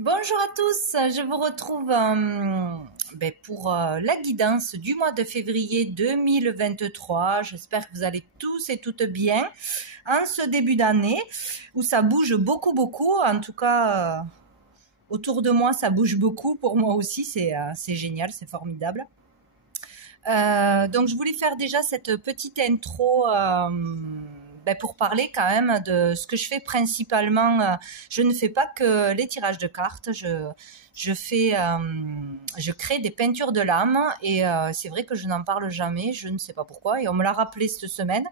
Bonjour à tous, je vous retrouve pour la guidance du mois de février 2023. J'espère que vous allez tous et toutes bien en ce début d'année où ça bouge beaucoup. En tout cas, autour de moi, ça bouge beaucoup. Pour moi aussi, c'est génial, c'est formidable. Donc, je voulais faire déjà cette petite intro pour parler quand même de ce que je fais principalement. Je ne fais pas que les tirages de cartes. Je crée des peintures de l'âme et c'est vrai que je n'en parle jamais. Je ne sais pas pourquoi et on me l'a rappelé cette semaine.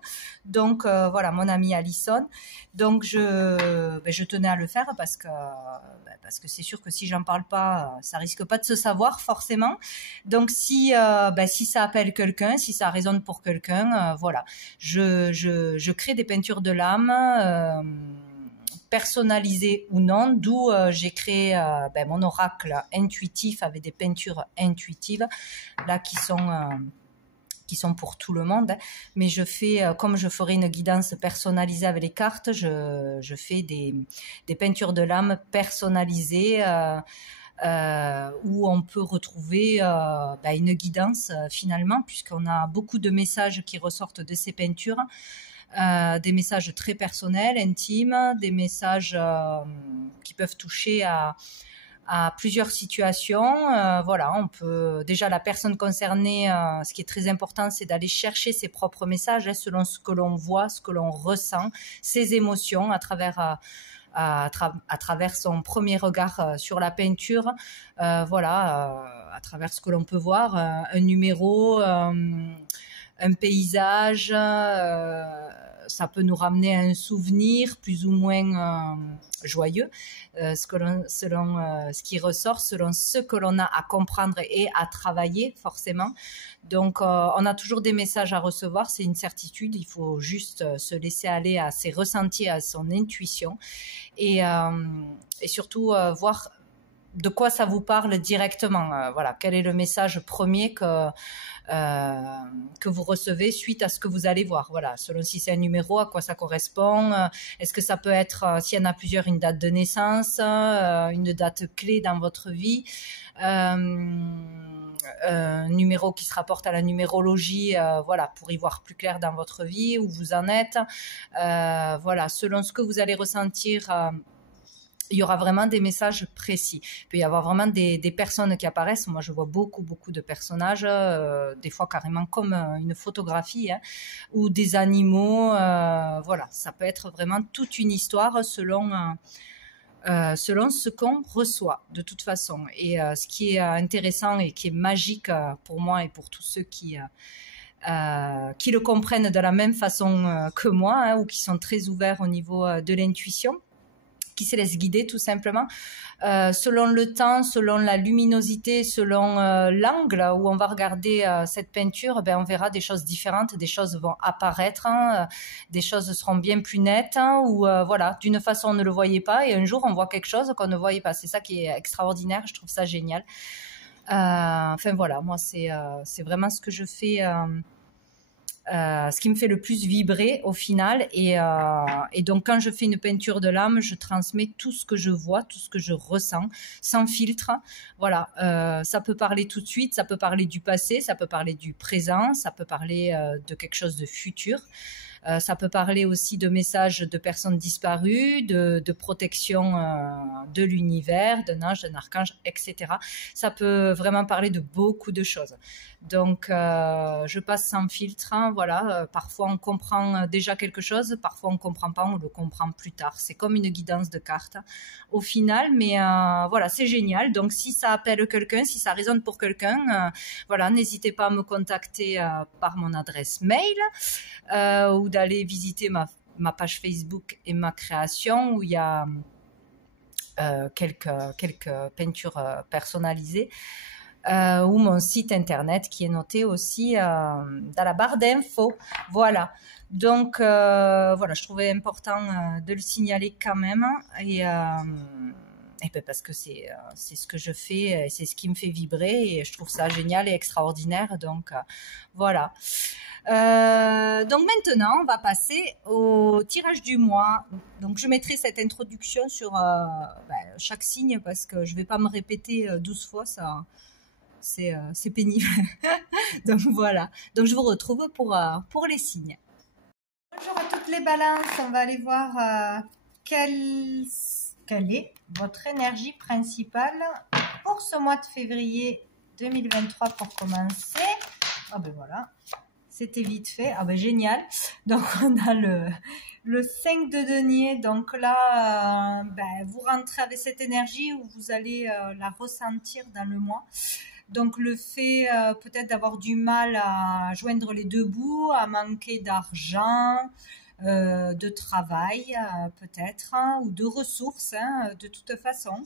Donc voilà, mon amie Alison. Donc je tenais à le faire parce que c'est sûr que si j'en parle pas, ça risque pas de se savoir forcément. Donc si ça appelle quelqu'un, si ça résonne pour quelqu'un, voilà, je crée des peintures de l'âme. Personnalisées ou non, d'où j'ai créé mon oracle intuitif avec des peintures intuitives là qui sont pour tout le monde, mais je fais comme je ferais une guidance personnalisée avec les cartes, je fais des peintures de l'âme personnalisées où on peut retrouver une guidance finalement, puisqu'on a beaucoup de messages qui ressortent de ces peintures. Des messages très personnels, intimes, des messages qui peuvent toucher à plusieurs situations. Voilà, on peut déjà la personne concernée, ce qui est très important, c'est d'aller chercher ses propres messages selon ce que l'on voit, ce que l'on ressent, ses émotions à travers son premier regard sur la peinture, à travers ce que l'on peut voir, un numéro, un paysage, ça peut nous ramener à un souvenir plus ou moins joyeux, selon ce qui ressort, selon ce que l'on a à comprendre et à travailler forcément. Donc on a toujours des messages à recevoir, c'est une certitude, il faut juste se laisser aller à ses ressentis, à son intuition et surtout voir de quoi ça vous parle directement. Voilà, quel est le message premier que vous recevez suite à ce que vous allez voir. Voilà, selon si c'est un numéro, à quoi ça correspond. Est-ce que ça peut être, s'il y en a plusieurs, une date de naissance, une date clé dans votre vie, un numéro qui se rapporte à la numérologie, pour y voir plus clair dans votre vie, où vous en êtes. Selon ce que vous allez ressentir, il y aura vraiment des messages précis. Il peut y avoir vraiment des personnes qui apparaissent. Moi, je vois beaucoup de personnages, des fois carrément comme une photographie, ou des animaux. Ça peut être vraiment toute une histoire selon ce qu'on reçoit de toute façon. Et ce qui est intéressant et qui est magique pour moi et pour tous ceux qui le comprennent de la même façon que moi, ou qui sont très ouverts au niveau de l'intuition, qui se laisse guider tout simplement, selon le temps, selon la luminosité, selon l'angle où on va regarder cette peinture, on verra des choses différentes, des choses vont apparaître, des choses seront bien plus nettes, ou d'une façon on ne le voyait pas et un jour on voit quelque chose qu'on ne voyait pas. C'est ça qui est extraordinaire, je trouve ça génial. Moi c'est vraiment ce que je fais, ce qui me fait le plus vibrer au final, et donc quand je fais une peinture de l'âme, je transmets tout ce que je vois, tout ce que je ressens, sans filtre. Ça peut parler tout de suite, ça peut parler du passé, ça peut parler du présent, ça peut parler de quelque chose de futur. Ça peut parler aussi de messages de personnes disparues, de protection de l'univers, d'un ange, d'un archange, etc. Ça peut vraiment parler de beaucoup de choses. Donc, je passe sans filtre. Parfois, on comprend déjà quelque chose, parfois, on ne comprend pas, on le comprend plus tard. C'est comme une guidance de cartes au final, mais c'est génial. Donc, si ça appelle quelqu'un, si ça résonne pour quelqu'un, n'hésitez pas à me contacter par mon adresse mail ou d'aller visiter ma page Facebook et ma création, où il y a quelques peintures personnalisées, ou mon site internet qui est noté aussi dans la barre d'infos. Voilà. Donc je trouvais important de le signaler quand même, Et ben parce que c'est ce que je fais, c'est ce qui me fait vibrer et je trouve ça génial et extraordinaire. Donc voilà. Donc maintenant, on va passer au tirage du mois. Donc je mettrai cette introduction sur chaque signe parce que je vais pas me répéter 12 fois, ça c'est pénible. Donc voilà. Donc je vous retrouve pour les signes. Bonjour à toutes les balances, on va aller voir quelle est votre énergie principale pour ce mois de février 2023 pour commencer. Ah ben voilà, c'était vite fait. Ah ben génial. Donc on a le 5 de denier. Donc là, vous rentrez avec cette énergie où vous allez la ressentir dans le mois. Donc le fait peut-être d'avoir du mal à joindre les deux bouts, à manquer d'argent, de travail peut-être, ou de ressources de toute façon,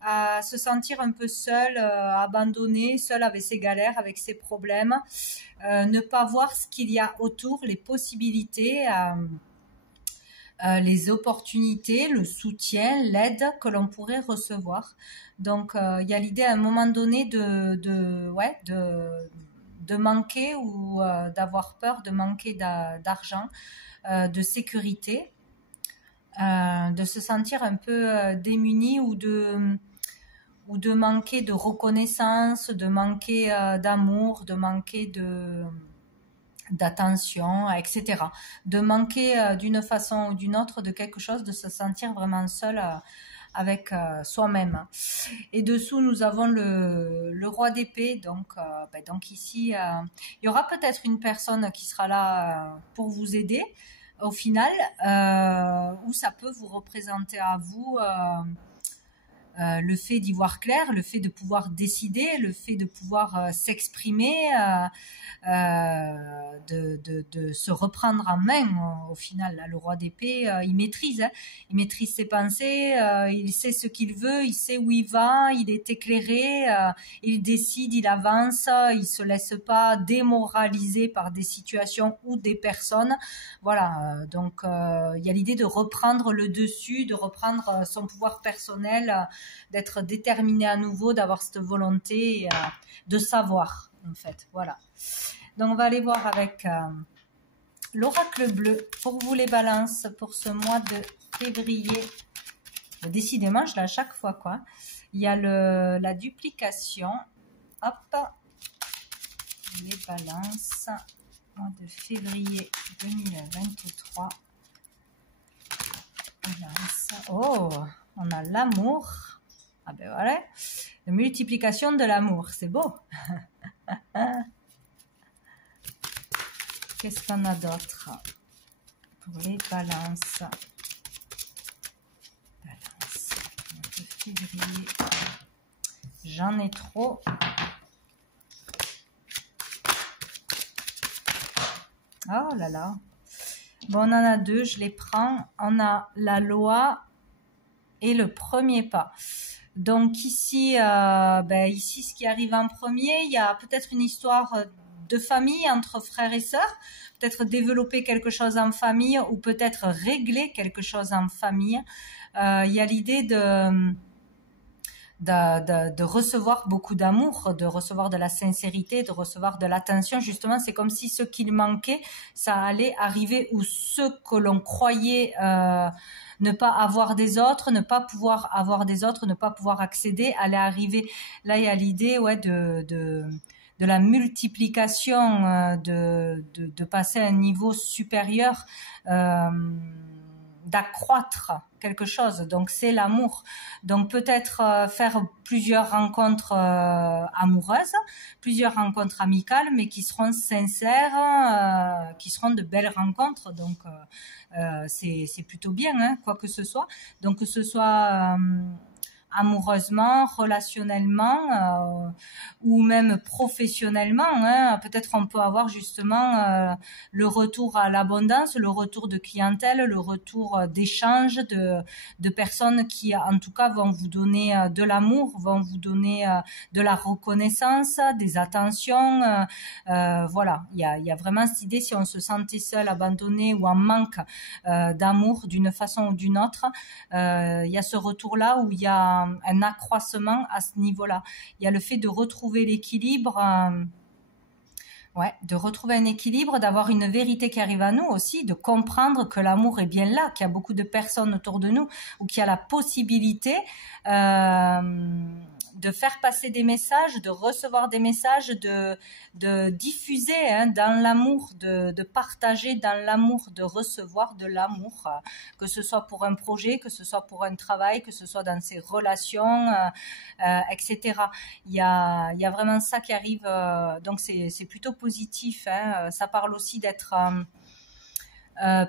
à se sentir un peu seul, abandonné, seul avec ses galères, avec ses problèmes, ne pas voir ce qu'il y a autour, les possibilités, les opportunités, le soutien, l'aide que l'on pourrait recevoir. Donc il y a l'idée à un moment donné de manquer ou d'avoir peur de manquer d'argent, de sécurité, de se sentir un peu démuni ou de manquer de reconnaissance, de manquer d'amour, de manquer d'attention, etc. De manquer d'une façon ou d'une autre de quelque chose, de se sentir vraiment seul avec soi-même. Et dessous, nous avons le roi d'épée. Donc ici, il y aura peut-être une personne qui sera là pour vous aider au final, ou ça peut vous représenter à vous le fait d'y voir clair, le fait de pouvoir décider, le fait de pouvoir s'exprimer, de se reprendre en main. Au final, là, le roi d'épée, il maîtrise ses pensées, il sait ce qu'il veut, il sait où il va, il est éclairé, il décide, il avance, il se laisse pas démoraliser par des situations ou des personnes. Voilà, donc il y a l'idée de reprendre le dessus, de reprendre son pouvoir personnel, d'être déterminé à nouveau, d'avoir cette volonté de savoir, en fait. Voilà. Donc, on va aller voir avec l'oracle bleu pour vous les balances pour ce mois de février. Décidément, je l'ai à chaque fois, quoi. Il y a la duplication. Hop. Les balances. Mois de février 2023. Balance. Oh, on a l'amour. Ah ben voilà, la multiplication de l'amour, c'est beau. Qu'est-ce qu'on a d'autre pour les balances? Balance, de février. J'en ai trop. Oh là là. Bon, on en a deux, je les prends. On a la loi et le premier pas. Donc ici, ici, ce qui arrive en premier, il y a peut-être une histoire de famille entre frères et sœurs, peut-être développer quelque chose en famille ou peut-être régler quelque chose en famille. Il y a l'idée de recevoir beaucoup d'amour, de recevoir de la sincérité, de recevoir de l'attention. Justement, c'est comme si ce qu'il manquait, ça allait arriver, ou ce que l'on croyait ne pas avoir des autres, ne pas pouvoir avoir des autres, ne pas pouvoir accéder, allait arriver. Là, il y a l'idée de la multiplication, de passer à un niveau supérieur, d'accroître quelque chose. Donc c'est l'amour. Donc peut-être faire plusieurs rencontres amoureuses, plusieurs rencontres amicales, mais qui seront sincères, qui seront de belles rencontres. Donc c'est plutôt bien, hein, quoi que ce soit. Donc que ce soit amoureusement, relationnellement ou même professionnellement, hein. Peut-être on peut avoir justement le retour à l'abondance, le retour de clientèle, le retour d'échange de personnes qui en tout cas vont vous donner de l'amour, vont vous donner de la reconnaissance, des attentions. Voilà, il y a vraiment cette idée, si on se sentait seul, abandonné ou en manque d'amour d'une façon ou d'une autre, il y a ce retour-là où il y a un accroissement à ce niveau-là. Il y a le fait de retrouver l'équilibre. Ouais, de retrouver un équilibre, d'avoir une vérité qui arrive à nous aussi, de comprendre que l'amour est bien là, qu'il y a beaucoup de personnes autour de nous, ou qu'il y a la possibilité de faire passer des messages, de recevoir des messages, de diffuser dans l'amour, de partager dans l'amour, de recevoir de l'amour, que ce soit pour un projet, que ce soit pour un travail, que ce soit dans ses relations, etc. Il y a vraiment ça qui arrive, donc c'est plutôt positif. Ça parle aussi d'être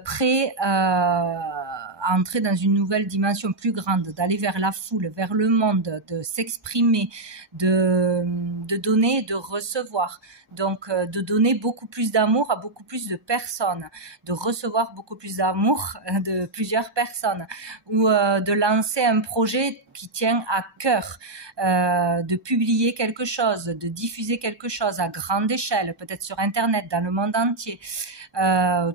prêt à entrer dans une nouvelle dimension plus grande, d'aller vers la foule, vers le monde, de s'exprimer, de donner, de recevoir. Donc, de donner beaucoup plus d'amour à beaucoup plus de personnes, de recevoir beaucoup plus d'amour de plusieurs personnes, ou de lancer un projet qui tient à cœur, de publier quelque chose, de diffuser quelque chose à grande échelle, peut-être sur Internet, dans le monde entier,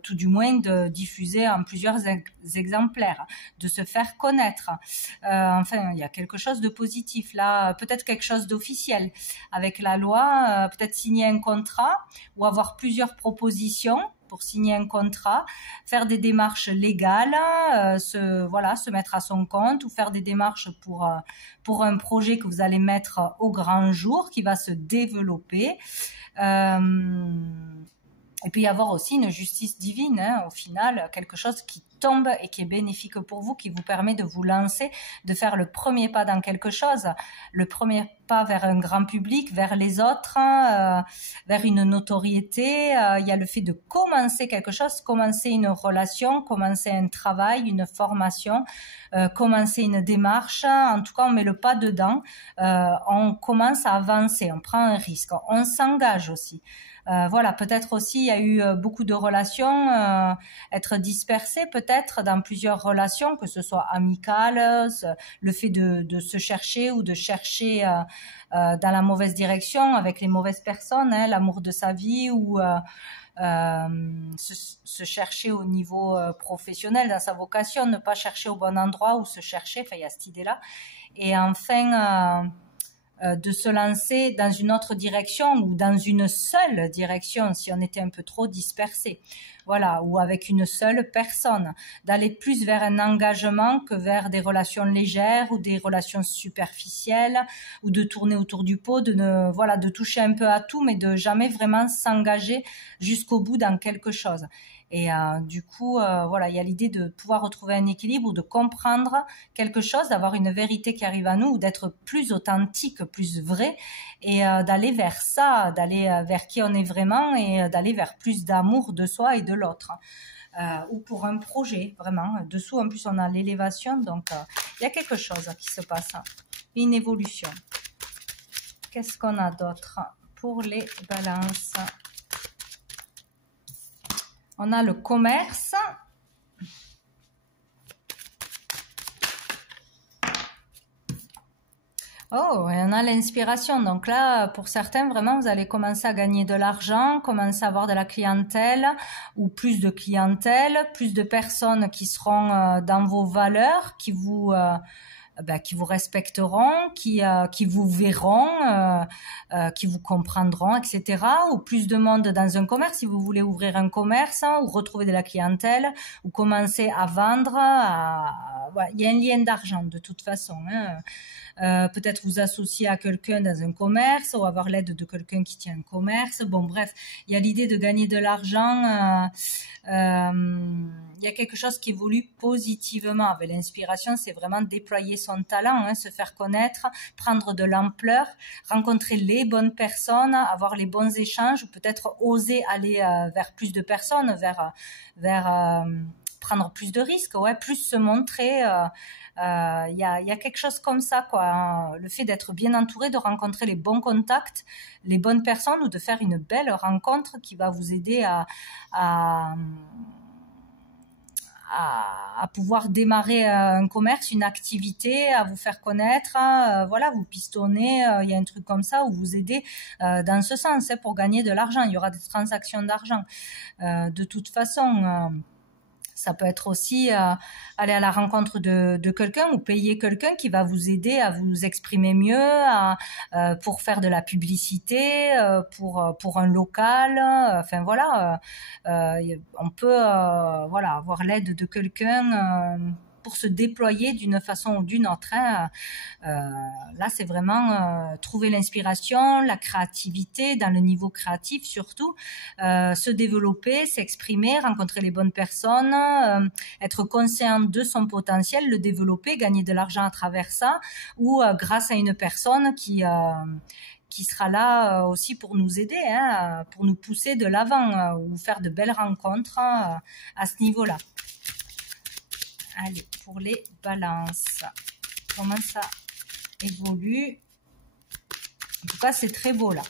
tout du moins de diffuser en plusieurs exemplaires, de se faire connaître. Enfin, il y a quelque chose de positif là, peut-être quelque chose d'officiel avec la loi, peut-être signer un contrat ou avoir plusieurs propositions pour signer un contrat, faire des démarches légales, se mettre à son compte, ou faire des démarches pour un projet que vous allez mettre au grand jour, qui va se développer. Il peut y avoir aussi une justice divine, au final, quelque chose qui tombe et qui est bénéfique pour vous, qui vous permet de vous lancer, de faire le premier pas dans quelque chose, le premier pas vers un grand public, vers les autres, vers une notoriété. Il y a le fait de commencer quelque chose, commencer une relation, commencer un travail, une formation, commencer une démarche. En tout cas, on met le pas dedans, on commence à avancer, on prend un risque, on s'engage aussi. Voilà, peut-être aussi il y a eu beaucoup de relations, être dispersées peut-être dans plusieurs relations, que ce soit amicales, le fait de se chercher ou de chercher dans la mauvaise direction avec les mauvaises personnes, l'amour de sa vie, ou se chercher au niveau professionnel, dans sa vocation, ne pas chercher au bon endroit, ou se chercher, enfin il y a cette idée-là. Et enfin de se lancer dans une autre direction, ou dans une seule direction si on était un peu trop dispersé, voilà, ou avec une seule personne, d'aller plus vers un engagement que vers des relations légères ou des relations superficielles, ou de tourner autour du pot, de toucher un peu à tout, mais de jamais vraiment s'engager jusqu'au bout dans quelque chose. Et du coup, voilà, il y a l'idée de pouvoir retrouver un équilibre, ou de comprendre quelque chose, d'avoir une vérité qui arrive à nous, ou d'être plus authentique, plus vrai, et d'aller vers ça, d'aller vers qui on est vraiment, et d'aller vers plus d'amour de soi et de l'autre. Ou pour un projet, vraiment. Dessous, en plus, on a l'élévation, donc il y a quelque chose qui se passe, une évolution. Qu'est-ce qu'on a d'autre pour les balances? On a le commerce. Oh, et on a l'inspiration. Donc là, pour certains, vraiment, vous allez commencer à gagner de l'argent, commencer à avoir de la clientèle, ou plus de clientèle, plus de personnes qui seront dans vos valeurs, qui vous respecteront, qui vous verront, qui vous comprendront, etc. Ou plus de monde dans un commerce, si vous voulez ouvrir un commerce, ou retrouver de la clientèle, ou commencer à vendre. Il y a un lien d'argent de toute façon. Peut-être vous associer à quelqu'un dans un commerce, ou avoir l'aide de quelqu'un qui tient un commerce. Bon, bref, il y a l'idée de gagner de l'argent. Il y a quelque chose qui évolue positivement. Avec l'inspiration, c'est vraiment déployer son talent, se faire connaître, prendre de l'ampleur, rencontrer les bonnes personnes, avoir les bons échanges, ou peut-être oser aller vers plus de personnes, vers prendre plus de risques, plus se montrer. Il y a quelque chose comme ça, quoi. Le fait d'être bien entouré, de rencontrer les bons contacts, les bonnes personnes, ou de faire une belle rencontre qui va vous aider à pouvoir démarrer un commerce, une activité, à vous faire connaître, voilà, vous pistonner, il y a un truc comme ça, où vous aidez dans ce sens, pour gagner de l'argent. Il y aura des transactions d'argent. De toute façon, Ça peut être aussi aller à la rencontre de quelqu'un ou payer quelqu'un qui va vous aider à vous exprimer mieux, pour faire de la publicité, pour un local. Enfin voilà, on peut voilà avoir l'aide de quelqu'un. Pour se déployer d'une façon ou d'une autre. Là, c'est vraiment trouver l'inspiration, la créativité, dans le niveau créatif surtout, se développer, s'exprimer, rencontrer les bonnes personnes, être conscient de son potentiel, le développer, gagner de l'argent à travers ça, ou grâce à une personne qui sera là aussi pour nous aider, pour nous pousser de l'avant, ou faire de belles rencontres à ce niveau-là. Allez, pour les balances, comment ça évolue? En tout cas, c'est très beau là.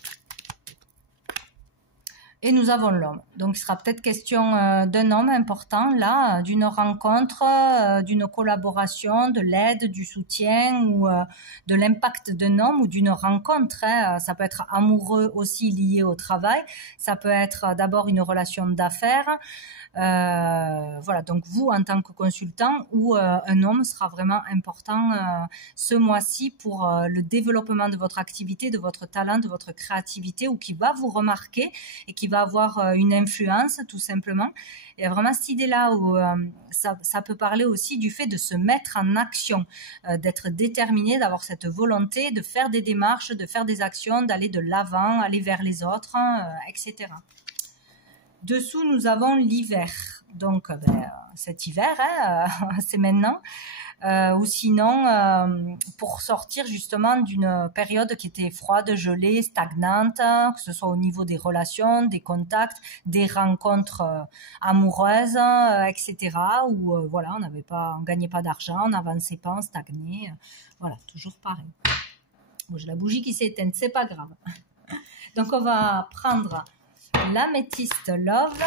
Et nous avons l'homme. Donc, il sera peut-être question d'un homme important là, d'une rencontre, d'une collaboration, de l'aide, du soutien ou de l'impact d'un homme ou d'une rencontre. Ça peut être amoureux aussi lié au travail. Ça peut être d'abord une relation d'affaires. Voilà, donc vous en tant que consultant ou un homme sera vraiment important ce mois-ci pour le développement de votre activité, de votre talent, de votre créativité, ou qui va vous remarquer et qui va avoir une influence tout simplement. Il y a vraiment cette idée-là où ça peut parler aussi du fait de se mettre en action, d'être déterminé, d'avoir cette volonté de faire des démarches, de faire des actions, d'aller de l'avant, aller vers les autres, etc. Dessous, nous avons l'hiver. Donc, cet hiver, c'est maintenant. Ou sinon, pour sortir justement d'une période qui était froide, gelée, stagnante, que ce soit au niveau des relations, des contacts, des rencontres amoureuses, etc. Où voilà, on gagnait pas d'argent, on n'avançait pas, on stagnait. Voilà, toujours pareil. Bon, j'ai la bougie qui s'est éteinte, c'est pas grave. Donc, on va prendre l'améthyste Love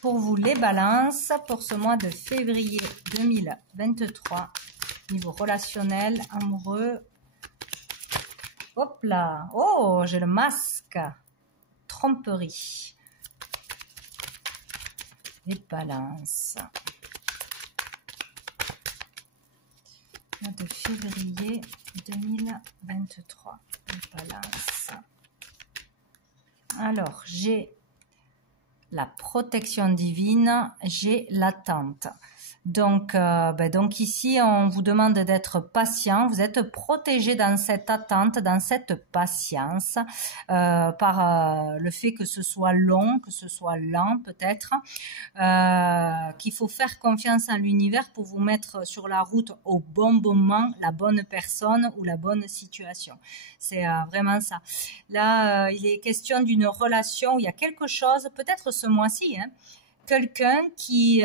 pour vous les balances pour ce mois de février 2023 niveau relationnel, amoureux. Hop là, oh, j'ai le masque, tromperie, les balances, mois de février 2023, les balances. Alors, j'ai la protection divine, j'ai l'attente. Donc ici, on vous demande d'être patient. Vous êtes protégé dans cette attente, dans cette patience, par le fait que ce soit long, que ce soit lent peut-être, qu'il faut faire confiance en l'univers pour vous mettre sur la route au bon moment, la bonne personne ou la bonne situation. C'est vraiment ça. Là, il est question d'une relation où il y a quelque chose, peut-être ce mois-ci, quelqu'un qui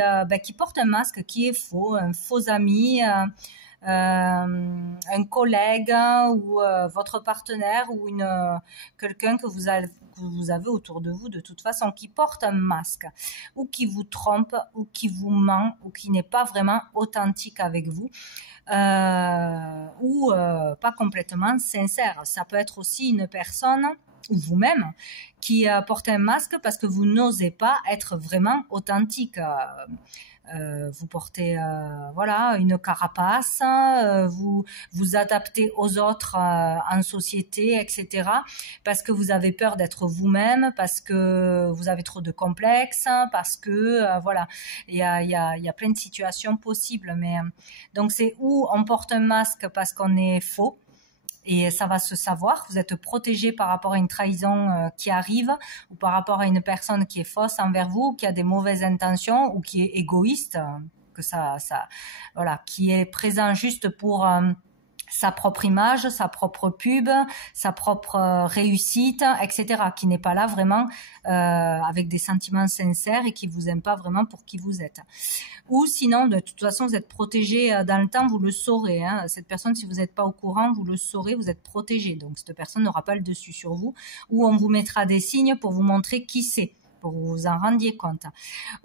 porte un masque qui est faux, un faux ami, un collègue ou votre partenaire ou quelqu'un que vous avez autour de vous de toute façon qui porte un masque ou qui vous trompe ou qui vous ment ou qui n'est pas vraiment authentique avec vous. Ou pas complètement sincère. Ça peut être aussi une personne ou vous-même qui porte un masque parce que vous n'osez pas être vraiment authentique. Vous portez voilà une carapace, vous vous adaptez aux autres en société, etc. Parce que vous avez peur d'être vous-même, parce que vous avez trop de complexes, parce que voilà, il y a plein de situations possibles. Mais donc c'est où on porte un masque parce qu'on est faux. Et ça va se savoir, vous êtes protégé par rapport à une trahison qui arrive ou par rapport à une personne qui est fausse envers vous, qui a des mauvaises intentions ou qui est égoïste, que voilà, qui est présent juste pour sa propre image, sa propre pub, sa propre réussite, etc., qui n'est pas là vraiment avec des sentiments sincères et qui vous aime pas vraiment pour qui vous êtes. Ou sinon, de toute façon, vous êtes protégé dans le temps, vous le saurez. Cette personne, si vous n'êtes pas au courant, vous le saurez, vous êtes protégé. Donc, cette personne n'aura pas le dessus sur vous. Ou on vous mettra des signes pour vous montrer qui c'est, pour que vous vous en rendiez compte.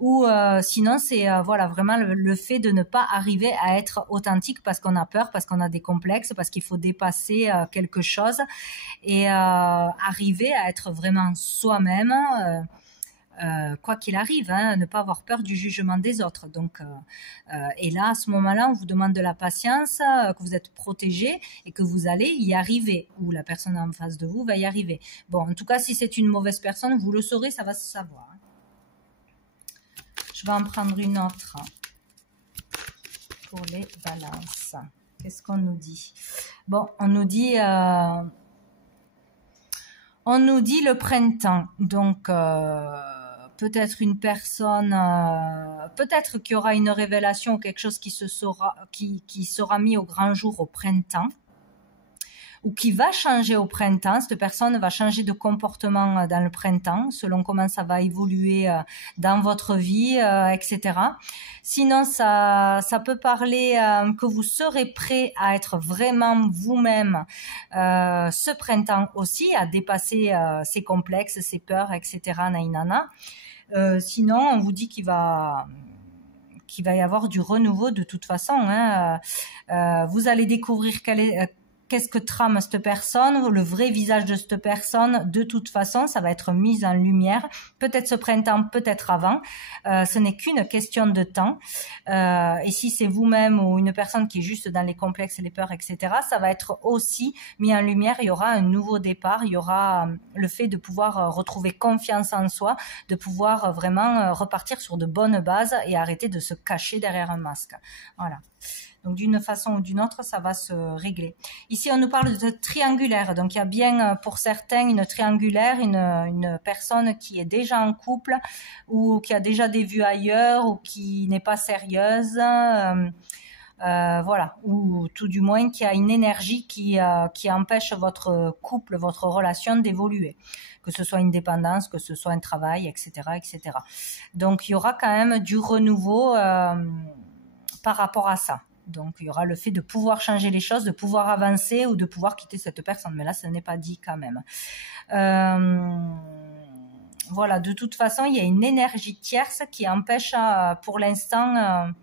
Ou sinon, c'est voilà vraiment le fait de ne pas arriver à être authentique parce qu'on a peur, parce qu'on a des complexes, parce qu'il faut dépasser quelque chose et arriver à être vraiment soi-même. quoi qu'il arrive, hein, ne pas avoir peur du jugement des autres. Donc, et là, à ce moment-là, on vous demande de la patience, que vous êtes protégé et que vous allez y arriver, ou la personne en face de vous va y arriver. Bon, en tout cas, si c'est une mauvaise personne, vous le saurez, ça va se savoir. Hein. Je vais en prendre une autre pour les balances. Qu'est-ce qu'on nous dit? Bon, on nous dit le printemps. Donc, peut-être une personne, peut-être qu'il y aura une révélation ou quelque chose qui sera mis au grand jour au printemps, ou qui va changer au printemps. Cette personne va changer de comportement dans le printemps, selon comment ça va évoluer dans votre vie, etc. Sinon, ça peut parler que vous serez prêt à être vraiment vous-même ce printemps aussi, à dépasser ses complexes, ses peurs, etc. Nainana. Sinon, on vous dit qu'il va y avoir du renouveau de toute façon. Hein. Vous allez découvrir qu'est-ce que trame cette personne, le vrai visage de cette personne. De toute façon, ça va être mis en lumière, peut-être ce printemps, peut-être avant. Ce n'est qu'une question de temps. Et si c'est vous-même ou une personne qui est juste dans les complexes, les peurs, etc., ça va être aussi mis en lumière. Il y aura un nouveau départ, il y aura le fait de pouvoir retrouver confiance en soi, de pouvoir vraiment repartir sur de bonnes bases et arrêter de se cacher derrière un masque. Voilà. Donc, d'une façon ou d'une autre, ça va se régler. Ici, on nous parle de triangulaire. Donc, il y a bien, pour certains, une triangulaire, une personne qui est déjà en couple ou qui a déjà des vues ailleurs ou qui n'est pas sérieuse. Voilà. Ou tout du moins, qui a une énergie qui empêche votre couple, votre relation d'évoluer. Que ce soit une dépendance, que ce soit un travail, etc., etc. Donc, il y aura quand même du renouveau par rapport à ça. Donc, il y aura le fait de pouvoir changer les choses, de pouvoir avancer ou de pouvoir quitter cette personne. Mais là, ce n'est pas dit quand même. Voilà, de toute façon, il y a une énergie tierce qui empêche pour l'instant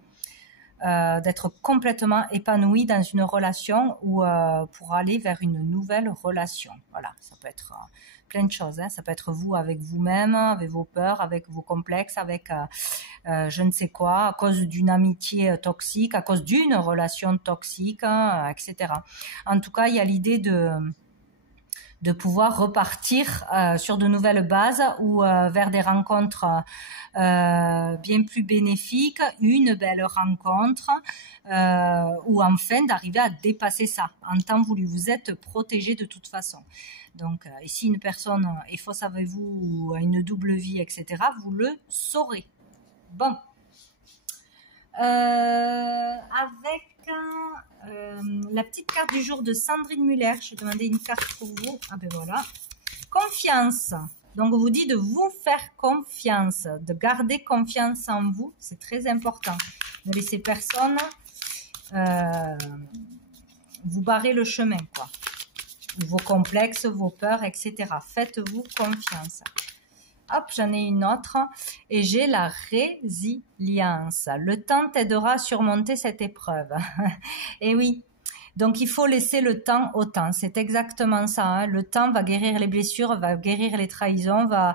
d'être complètement épanoui dans une relation ou pour aller vers une nouvelle relation. Voilà, ça peut être plein de choses. Hein. Ça peut être vous avec vous-même, avec vos peurs, avec vos complexes, avec je ne sais quoi, à cause d'une amitié toxique, à cause d'une relation toxique, etc. En tout cas, il y a l'idée de pouvoir repartir sur de nouvelles bases ou vers des rencontres bien plus bénéfiques, une belle rencontre ou enfin d'arriver à dépasser ça. En temps voulu, vous êtes protégé de toute façon. Donc, si une personne est fausse avec vous ou a une double vie, etc., vous le saurez. Bon. Avec la petite carte du jour de Sandrine Muller, je vais demander une carte pour vous. Ah ben voilà. Confiance. Donc, on vous dit de vous faire confiance, de garder confiance en vous. C'est très important. Ne laissez personne vous barrer le chemin, quoi. Vos complexes, vos peurs, etc. Faites-vous confiance. Hop, j'en ai une autre. Et j'ai la résilience. Le temps t'aidera à surmonter cette épreuve. Et oui. Donc, il faut laisser le temps au temps. C'est exactement ça. Hein. Le temps va guérir les blessures, va guérir les trahisons, va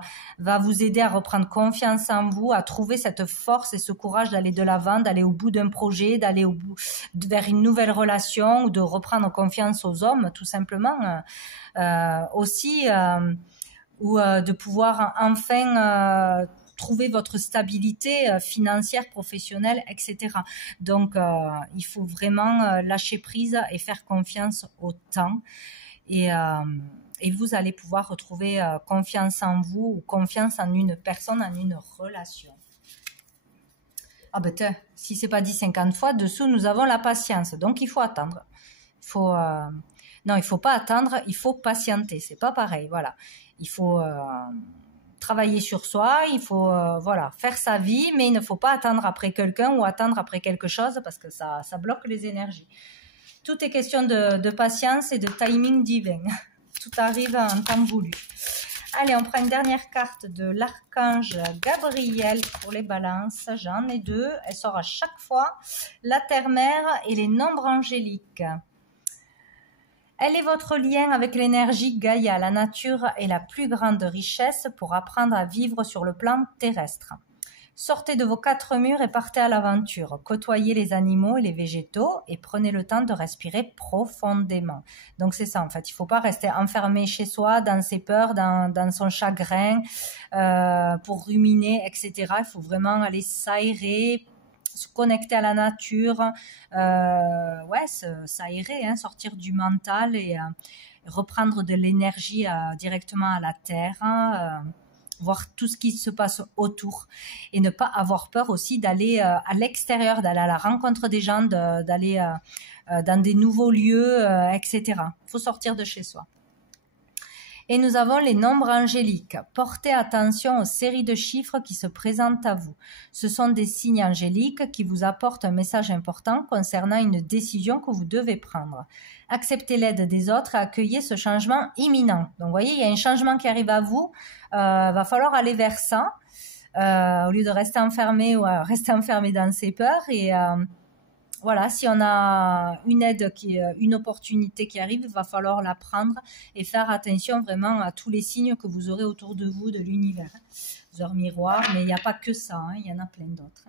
vous aider à reprendre confiance en vous, à trouver cette force et ce courage d'aller de l'avant, d'aller au bout d'un projet, d'aller vers une nouvelle relation ou de reprendre confiance aux hommes, tout simplement. Aussi, ou de pouvoir enfin trouver votre stabilité financière, professionnelle, etc. Donc, il faut vraiment lâcher prise et faire confiance au temps. Et vous allez pouvoir retrouver confiance en vous ou confiance en une personne, en une relation. Ah ben, si c'est pas dit 50 fois, dessous, nous avons la patience. Donc, il faut attendre. Non, il faut pas attendre, il faut patienter. C'est pas pareil, voilà. Il faut travailler sur soi, il faut voilà, faire sa vie, mais il ne faut pas attendre après quelqu'un ou attendre après quelque chose parce que ça bloque les énergies. Tout est question de patience et de timing divin. Tout arrive en temps voulu. Allez, on prend une dernière carte de l'archange Gabriel pour les balances. J'en ai deux. Elle sort à chaque fois. La terre-mère et les nombres angéliques. Elle est votre lien avec l'énergie Gaïa. La nature est la plus grande richesse pour apprendre à vivre sur le plan terrestre. Sortez de vos 4 murs et partez à l'aventure. Côtoyez les animaux et les végétaux et prenez le temps de respirer profondément. Donc c'est ça en fait, il ne faut pas rester enfermé chez soi, dans ses peurs, dans son chagrin, pour ruminer, etc. Il faut vraiment aller s'aérer, se connecter à la nature, s'aérer, hein, sortir du mental et reprendre de l'énergie directement à la terre, voir tout ce qui se passe autour et ne pas avoir peur aussi d'aller à l'extérieur, d'aller à la rencontre des gens, d'aller dans des nouveaux lieux, etc. Il faut sortir de chez soi. Et nous avons les nombres angéliques. Portez attention aux séries de chiffres qui se présentent à vous. Ce sont des signes angéliques qui vous apportent un message important concernant une décision que vous devez prendre. Acceptez l'aide des autres et accueillez ce changement imminent. Donc, vous voyez, il y a un changement qui arrive à vous. Va falloir aller vers ça au lieu de rester enfermé ou rester enfermé dans ses peurs. Et voilà, si on a une aide, une opportunité qui arrive, il va falloir la prendre et faire attention vraiment à tous les signes que vous aurez autour de vous, de l'univers. Heures miroir, mais il n'y a pas que ça, hein, il y en a plein d'autres.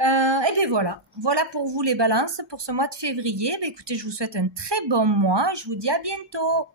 Et bien voilà pour vous les balances pour ce mois de février. Écoutez, je vous souhaite un très bon mois et je vous dis à bientôt.